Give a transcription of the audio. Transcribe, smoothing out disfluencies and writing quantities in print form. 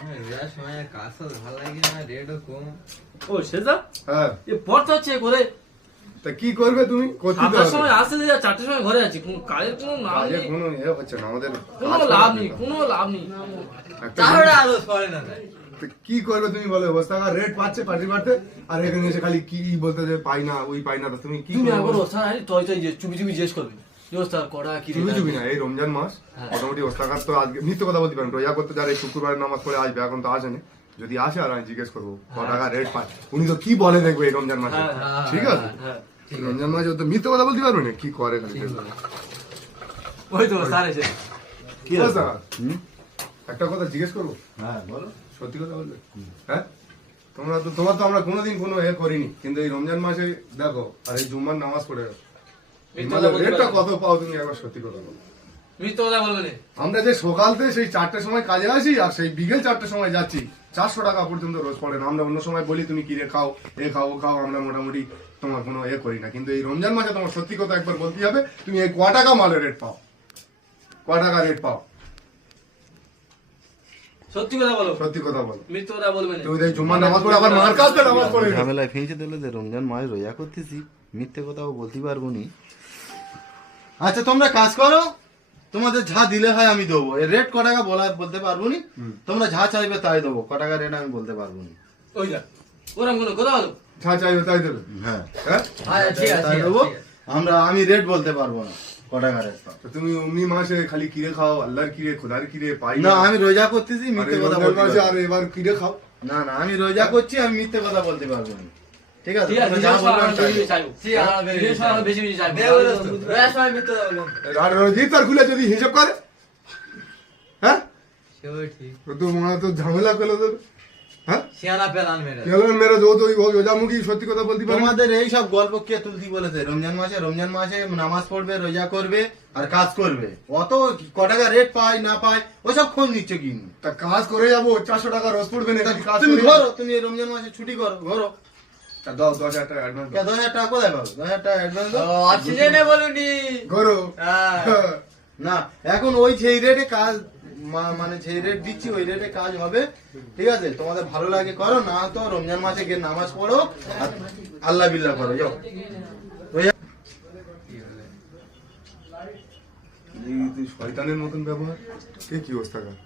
সময় কাজ ভালো লাগে না, রেটও কম। ও সেটা হ্যাঁ এ পড়তে হচ্ছে করে তা কি করবে তুমি? করতে তো সাতটার হবে। সময় আসতে দিয়ে 4টার সময় ঘরে আছি, কোনো কাজের কোনো নাম কাজে নেই, কোনো হচ্ছে না আমাদের, কোনো কাজ লাভ করা নেই, দরকার। কোনো লাভ নেই। একটা তাহলে আলোচ করে না তাই। তো কি করবে তুমি বলো? অবস্থা রেট পাচ্ছে পার্টি পাঠতে, আর এখানে এসে খালি কি বলতে যে পাই না, ওই পাই না, তো তুমি কি তুমি করবে একবার বলো? ওস্তাদ টয় টয় চুপি চুপি জিজ্ঞেস করবে যে ওস্তাদ কটা কি চুপি চুপি না, এই রমজান মাস হ্যাঁ। মোটামুটি ওস্তাকার তো আজকে মিথ্যে কথা বলতে পারেন, রোজা করতে যারা এই শুক্রবারের নামাজ পড়ে আসবে, এখন তো আসেনি, যদি আসে আর আমি জিজ্ঞেস করবো ক টাকা রেট পায়, উনি তো কি বলে দেখবো এই রমজান মাসে, হ্যাঁ, হ্যাঁ, ঠিক আছে? হ্যাঁ রমজান মাসে ও তো মিথ্যে কথা বলতে পারবে না, কি করে খালি ওই তো স্যার এসে কি অবস্থা? একটা কথা জিজ্ঞেস করবো? হ্যাঁ বলো। সত্যি কথা বলবে? হ্যাঁ, তোমার তো আমরা কোনোদিন কোনো করিনি, কিন্তু এই রমজান মাসে দেখো, আর এই জুম্মার নামাজ পড়ে রেটটা কত পাও তুমি একবার সত্যি কথা বলো? মিথ্যে কথা বলবে না। আমরা যে সকাল থেকে সেই 4টের সময় কাজে আসি, আর সেই বিকেল 4টের সময় যাচ্ছি, 400 টাকা পর্যন্ত রোজ পড়ে না। আমরা অন্য সময় বলি তুমি কি রে খাও, এ খাও ও খাও, আমরা মোটামুটি তোমার কোনো করি না, কিন্তু এই রমজান মাসে তোমার সত্যি কথা একবার বলতে হবে, তুমি এই ক টাকা মালের রেট পাও, ক টাকা রেট পাও? সত্যি কথা বলো, সত্যি কথা বলো। মিথ্যে কথা বলবে না। তুমি এই জুম্মার নামাজ পড়ে আবার মার কাছে নামাজ পড়ে না। ঝামেলায় ফেঁসে দিলে যে রমজান মাস রোজা করতেছি, মিথ্যে কথাও বলতে পারবো নি। আচ্ছা তোমরা কাজ করো, তোমাদের যা দিলে হয় আমি দেবো। এর রেট ক টাকা বলতে পারবো নি, তোমরা যা চাইবে তাই দেবো, ক টাকা রেট আমি বলতে পারবো নি। ওই যা ওরকম কোনো কথা বলো। যা চাইবে তাই দেবে। হ্যাঁ হ্যাঁ, আচ্ছা, ঠিক আছে, তাই ঠিক দেবো। আছে। আমি রেট বলতে পারবো না, ক টাকা রেট পাবো। তো তুমি অমনি মাসে খালি কিরে খাও, আল্লাহর কিরে, খোদার কিরে পাই না আমি রোজা করতেছি, আর মিথ্যে এই কথা রমজান বলতে মাসে পারবো আর না। এবার কিরে খাও। না না আমি রোজা করছি, আমি মিথ্যে কথা বলতে পারবো না। ঠিক আছে, ঠিক আছে, তোমরা যা বলবে আমি তাই দেবো। চাইবো ঠিক আছে, বেশি বেশি বেশি চাইবো। দে বলো তো, রোজার সময় মিথ্যে কথা বলবো। আর রোজই তার খুলে যদি হিসাব করে, হ্যাঁ, সেও ঠিক। ও তো মনে হয় তো ঝামেলা পেলো তো, হ্যাঁ, শিয়ানা পেলান মেরে। পেলেন মেরে ও তো ওই রোজামুখী সত্যি কথা বলতে পারে না। তোমাদের এই সব গল্প কে তুলতি বলেছে? রমজান মাসে নামাজ পড়বে, রোজা করবে আর কাজ করবে, অত ক টাকা রেট পায় না পায় ওসব খোঁজ নিচ্ছে কি? তা কাজ করে যাবো, 400 টাকা রোজ পড়বে না, কাজ তুমি করে ঘরো, তুমি এই রমজান মাসে ছুটি করো, ঘরো। তা দাও 10,000 টাকা অ্যাডভান্স 10,000 টাকা কোথায় পাবো? 10,000 টাকা অ্যাডভান্স ও, অক্সিজেনে বলুনি। করো। হ্যাঁ। না, এখন ওই সেই রেটে কাজ, মানে যে রেট দিচ্ছি ওই রেটে কাজ হবে। ঠিক আছে, তোমাদের ভালো লাগে করো, না তো রমজান মাসে গিয়ে নামাজ পড়ো আর আল্লাহ বিল্লাহ করো, যাও। এই তুই শয়তানের মতন ব্যবহার, কি অবস্থা কর।